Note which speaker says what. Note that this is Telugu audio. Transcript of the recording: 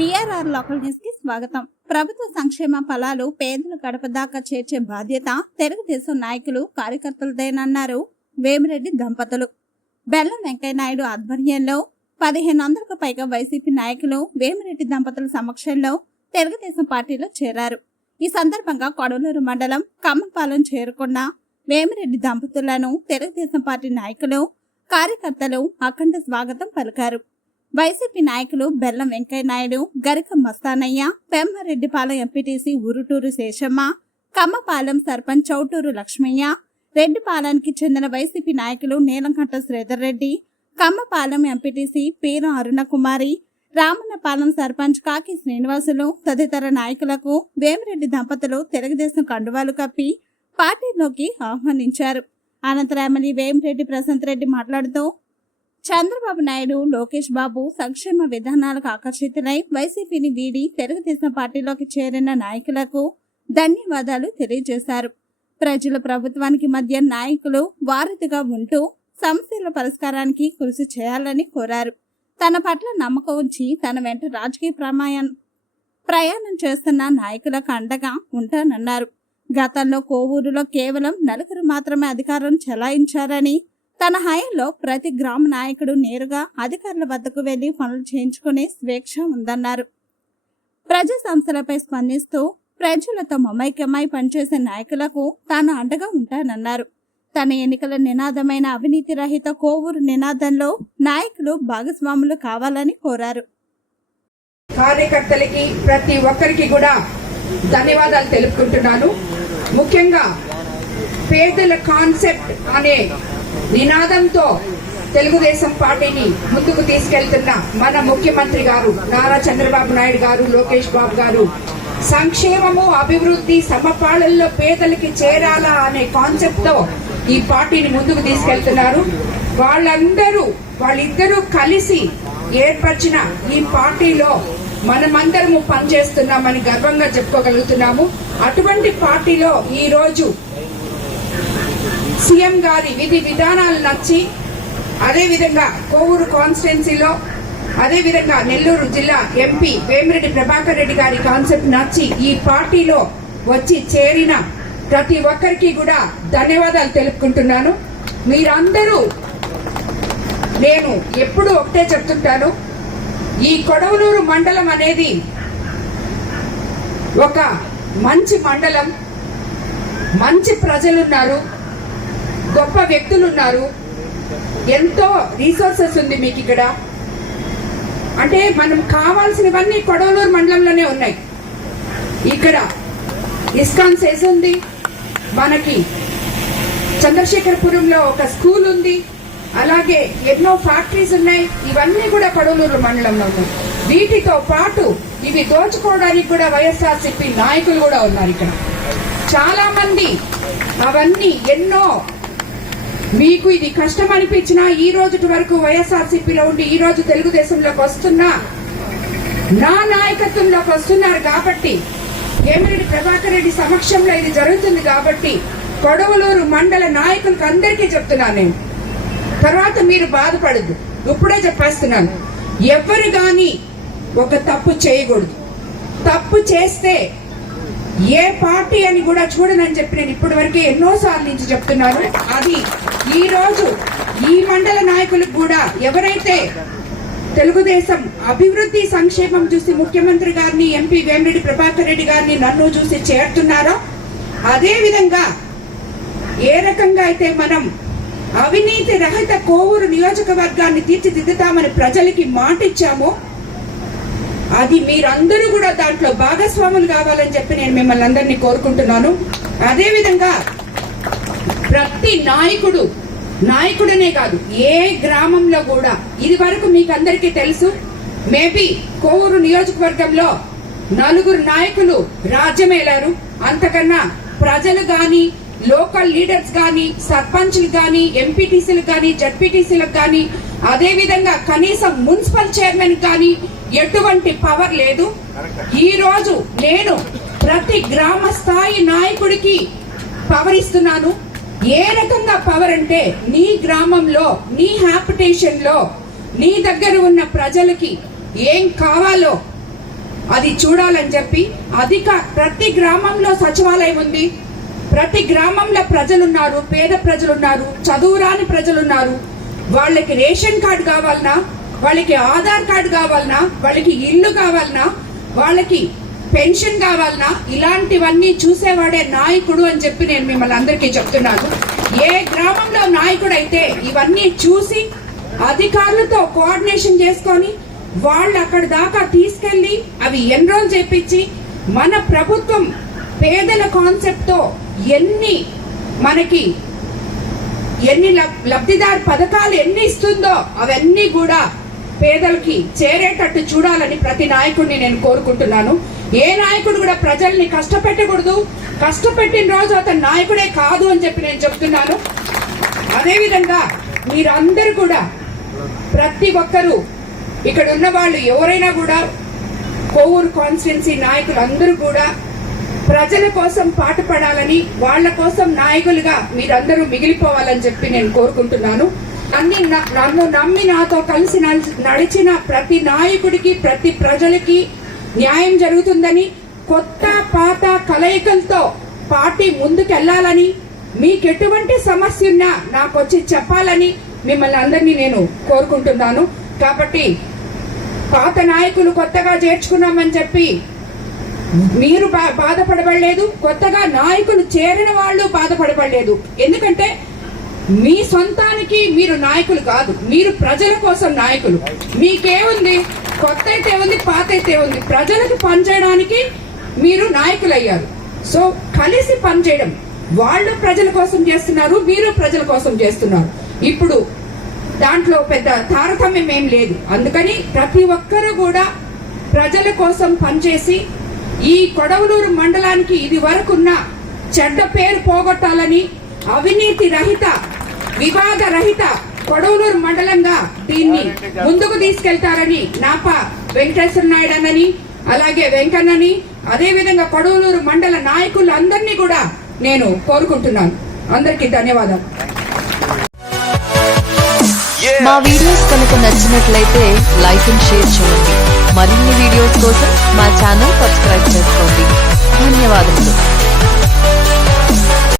Speaker 1: బీఆర్ఆర్ లోకల్ న్యూస్కి స్వాగతం. ప్రభుత్వ సంక్షేమ ఫలాలు పేదలు గడప దాకా చేర్చే బాధ్యత తెలుగుదేశం నాయకులు కార్యకర్తలదేనన్నారు వేమిరెడ్డి దంపతులు. బెల్లం వెంకయ్యనాయుడు ఆధ్వర్యంలో పదిహేను వందలకు పైగా వైసీపీ నాయకులు వేమిరెడ్డి దంపతుల సమక్షంలో తెలుగుదేశం పార్టీలో చేరారు. ఈ సందర్భంగా కొడవలూరు మండలం కమ్మపాలెం చేరుకున్న వేమిరెడ్డి దంపతులను తెలుగుదేశం పార్టీ నాయకులు కార్యకర్తలు అఖండ స్వాగతం పలికారు. వైసీపీ నాయకులు బెల్లం వెంకయ్యనాయుడు గరిక మస్తానయ్య పెమ్మరెడ్డిపాలెం ఎంపీటీసీ ఉరుటూరు శేషమ్మ కమ్మపాలెం సర్పంచ్ చౌటూరు లక్ష్మయ్య రెడ్డిపాలెంకి చెందిన వైసీపీ నాయకులు నీలంకంఠ శ్రీధర్ రెడ్డి కమ్మపాలెం ఎంపీటీసీ పీర అరుణకుమారి రామన్నపాలెం సర్పంచ్ కాకి శ్రీనివాసులు తదితర నాయకులకు వేమిరెడ్డి దంపతులు తెలుగుదేశం కండువాలు కప్పి పార్టీలోకి ఆహ్వానించారు. అనంతరం ఎమ్మెల్యే వేమిరెడ్డి ప్రశాంత్ రెడ్డి మాట్లాడుతూ చంద్రబాబు నాయుడు లోకేష్ బాబు సంక్షేమ విధానాలకు ఆకర్షితులై వైసీపీని వీడి తెలుగుదేశం పార్టీలోకి చేరిన నాయకులకు ధన్యవాదాలు తెలియజేశారు. ప్రజల ప్రభుత్వానికి మధ్య నాయకులు వారధిగా ఉంటూ సమస్యల పరిష్కారానికి కృషి చేయాలని కోరారు. తన పట్ల నమ్మకం ఉంచి తన వెంట రాజకీయ ప్రమాయం ప్రయాణం చేస్తున్న నాయకులకు అండగా ఉంటానన్నారు. గతంలో కోవూరులో కేవలం నలుగురు మాత్రమే అధికారం చెలాయించారని తన హయాంలో ప్రతి గ్రామ నాయకుడు నేరుగా అధికారుల వద్దకు వెళ్ళి పనులు చేయించుకునే స్వేచ్ఛ ఉందన్నారు. ప్రజా సంస్థలపై స్పందిస్తూ ప్రజలతో మమైక్యమై పనిచేసే నాయకులకు తాను అండగా ఉంటానన్నారు. తన ఎన్నికల నినాదమైన అవినీతి రహిత కోవూరు నినాదంలో నాయకులు భాగస్వాములు కావాలని కోరారు.
Speaker 2: కార్యకర్తలకి ప్రతి ఒక్కరికి కూడా ధన్యవాదాలు తెలుపుకుంటున్నాను. ముఖ్యంగా పేదల కాన్సెప్ట్ అనే నినాదంతో తెలుగుదేశం పార్టీని ముందుకు తీసుకెళ్తున్న మన ముఖ్యమంత్రి గారు నారా చంద్రబాబు నాయుడు గారు లోకేష్ బాబు గారు సంక్షేమము అభివృద్ధి సమపాళల్లో పేదలకి చేరాలా అనే కాన్సెప్ట్తో ఈ పార్టీని ముందుకు తీసుకెళ్తున్నారు. వాళ్ళందరూ వాళ్ళిద్దరూ కలిసి ఏర్పరిచిన ఈ పార్టీలో మనమందరము పనిచేస్తున్నామని గర్వంగా చెప్పుకోగలుగుతున్నాము. అటువంటి పార్టీలో ఈ రోజు సీఎం గారి విధి విధానాలు నచ్చి అదేవిధంగా కోవూరు కాన్స్టిట్యున్సీలో అదేవిధంగా నెల్లూరు జిల్లా ఎంపీ వేమిరెడ్డి ప్రభాకర్ రెడ్డి గారి కాన్సెప్ట్ నచ్చి ఈ పార్టీలో వచ్చి చేరిన ప్రతి ఒక్కరికి కూడా ధన్యవాదాలు తెలుపుకుంటున్నాను. మీరందరూ నేను ఎప్పుడు ఒకటే చెప్తుంటాను. ఈ కొడవలూరు మండలం అనేది ఒక మంచి మండలం. మంచి ప్రజలున్నారు. గొప్ప వ్యక్తులు ఉన్నారు ఎంతో రీసోర్సెస్ ఉంది మీకు ఇక్కడ అంటే మనం కావాల్సినవన్నీ కొడవలూరు మండలంలోనే ఉన్నాయి. ఇక్కడ ఇస్కాన్ సెస్ ఉంది. మనకి చంద్రశేఖరపురంలో ఒక స్కూల్ ఉంది. అలాగే ఎన్నో ఫ్యాక్టరీస్ ఉన్నాయి. ఇవన్నీ కూడా కొడవలూరు మండలంలో ఉన్నాయి. వీటితో పాటు ఇవి దోచుకోవడానికి కూడా వైఎస్ఆర్సీపీ నాయకులు కూడా ఉన్నారు ఇక్కడ. చాలా మంది అవన్నీ ఎన్నో మీకు ఇది కష్టం అనిపించినా ఈ రోజు వరకు వైఎస్ఆర్సీపీలో ఉండి ఈ రోజు తెలుగుదేశంలోకి వస్తున్నా నా నాయకత్వంలోకి వస్తున్నారు కాబట్టి వేమిరెడ్డి ప్రభాకర్ రెడ్డి సమక్షంలో ఇది జరుగుతుంది కాబట్టి కొడవలూరు మండల నాయకులకు అందరికీ చెప్తున్నాను నేను. తర్వాత మీరు బాధపడద్దు. ఇప్పుడే చెప్పేస్తున్నాను. ఎవరు గాని ఒక తప్పు చేయకూడదు. తప్పు చేస్తే ఏ పార్టీ అని కూడా చూడనని చెప్పి నేను ఇప్పటి వరకే ఎన్నో సార్లు నుంచి చెప్తున్నాను. అది ఈ రోజు ఈ మండల నాయకులకు కూడా ఎవరైతే తెలుగుదేశం అభివృద్ధి సంక్షేమం చూసి ముఖ్యమంత్రి గారిని ఎంపీ వేమిరెడ్డి ప్రభాకర్ రెడ్డి గారిని నన్ను చూసి చేరుతున్నారో అదే విధంగా ఏ రకంగా అయితే మనం అవినీతి రహిత కోవూరు నియోజకవర్గాన్ని తీర్చిదిద్దుతామని ప్రజలకి మాటిచ్చామో అది మీరందరూ కూడా దాంట్లో భాగస్వాములు కావాలని చెప్పి నేను మిమ్మల్ని అందరినీ కోరుకుంటున్నాను. అదేవిధంగా ప్రతి నాయకుడు నాయకుడనే కాదు ఏ గ్రామంలో కూడా ఇది వరకు మీకు అందరికీ తెలుసు మేబీ కోవూరు నియోజకవర్గంలో నలుగురు నాయకులు రాజ్యమేలారు అంతకన్నా ప్రజలు గాని లోకల్ లీడర్స్ గాని సర్పంచ్లు గాని ఎంపీటీసీలకు గాని జడ్పీటీసీలకు గాని అదేవిధంగా కనీసం మున్సిపల్ చైర్మన్ కానీ ఎటువంటి పవర్ లేదు. ఈ రోజు నేను ప్రతి గ్రామ స్థాయి నాయకుడికి పవర్ ఇస్తున్నాను. ఏ రకంగా పవర్ అంటే నీ గ్రామంలో నీ హ్యాపిటేషన్లో నీ దగ్గర ఉన్న ప్రజలకి ఏం కావాలో అది చూడాలని చెప్పి అధిక ప్రతి గ్రామంలో సచివాలయం ఉంది. ప్రతి గ్రామంలో ప్రజలున్నారు పేద ప్రజలున్నారు చదువురాని ప్రజలున్నారు. వాళ్ళకి రేషన్ కార్డు కావాలన్నా వాళ్ళకి ఆధార్ కార్డు కావాలన్నా వాళ్ళకి ఇల్లు కావాలన్నా వాళ్ళకి పెన్షన్ కావాలన్నా ఇలాంటివన్నీ చూసేవాడే నాయకుడు అని చెప్పి నేను మిమ్మల్ని అందరికీ చెప్తున్నాను. ఏ గ్రామంలో నాయకుడు అయితే ఇవన్నీ చూసి అధికారులతో కోఆర్డినేషన్ చేసుకొని వాళ్ళు అక్కడ దాకా తీసుకెళ్ళి అవి ఎన్రోల్ చేపించి మన ప్రభుత్వం పేదల కాన్సెప్ట్తో ఎన్ని మనకి ఎన్ని లబ్- లబ్ధిదారు పథకాలు ఎన్ని ఇస్తుందో అవన్నీ కూడా పేదలకి చేరేటట్టు చూడాలని ప్రతి నాయకుడిని నేను కోరుకుంటున్నాను. ఏ నాయకుడు కూడా ప్రజల్ని కష్టపెట్టకూడదు. కష్టపెట్టిన రోజు అతను నాయకుడే కాదు అని చెప్పి నేను చెప్తున్నాను. అదేవిధంగా మీరందరూ కూడా ప్రతి ఒక్కరూ ఇక్కడ ఉన్న వాళ్ళు ఎవరైనా కూడా కోవూరు కాన్స్టిట్యున్సీ నాయకులు అందరూ కూడా ప్రజల కోసం పాటుపడాలని వాళ్ళ కోసం నాయకులుగా మీరందరూ మిగిలిపోవాలని చెప్పి నేను కోరుకుంటున్నాను. అన్ని నన్ను నమ్మి నాతో కలిసి నడిచిన ప్రతి నాయకుడికి ప్రతి ప్రజలకి న్యాయం జరుగుతుందని కొత్త పాత కలయికలతో పార్టీ ముందుకెళ్ళాలని మీకు ఎటువంటి సమస్య ఉన్నా నాకు వచ్చి చెప్పాలని మిమ్మల్ని అందరినీ నేను కోరుకుంటున్నాను. కాబట్టి పాత నాయకులు కొత్తగా చేర్చుకున్నామని చెప్పి మీరు బా- బాధపడబడలేదు. కొత్తగా నాయకులు చేరిన వాళ్ళు బాధపడబడలేదు. ఎందుకంటే మీ సొంతానికి మీరు నాయకులు కాదు. మీరు ప్రజల కోసం నాయకులు. మీకేముంది? కొత్త అయితే ఉంది పాత అయితే ఉంది. ప్రజలకు పనిచేయడానికి మీరు నాయకులు అయ్యారు సో కలిసి పనిచేయడం. వాళ్ళు ప్రజల కోసం చేస్తున్నారు మీరు ప్రజల కోసం చేస్తున్నారు. ఇప్పుడు దాంట్లో పెద్ద తారతమ్యం ఏం లేదు. అందుకని ప్రతి ఒక్కరూ కూడా ప్రజల కోసం పనిచేసి ఈ కొడవలూరు మండలానికి ఇది వరకున్న చెడ్డ పేరు పోగొట్టాలని అవినీతి రహిత వివాద రహిత కొడవలూరు మండలంగా దీన్ని ముందుకు తీసుకెళ్తారని నాప వెంకటేశ్వర నాయుడు అన్నని అలాగే వెంకన్నని అదేవిధంగా కొడవలూరు మండల నాయకులందరినీ కూడా నేను కోరుకుంటున్నాను. అందరికీ ధన్యవాదాలు.
Speaker 3: మా వీడియోస్ కనుక నచ్చినట్లయితే లైక్ అండ్ షేర్ చేయండి. మరిన్ని వీడియోస్ కోసం మా ఛానల్ సబ్స్క్రైబ్ చేసుకోండి. ధన్యవాదములు.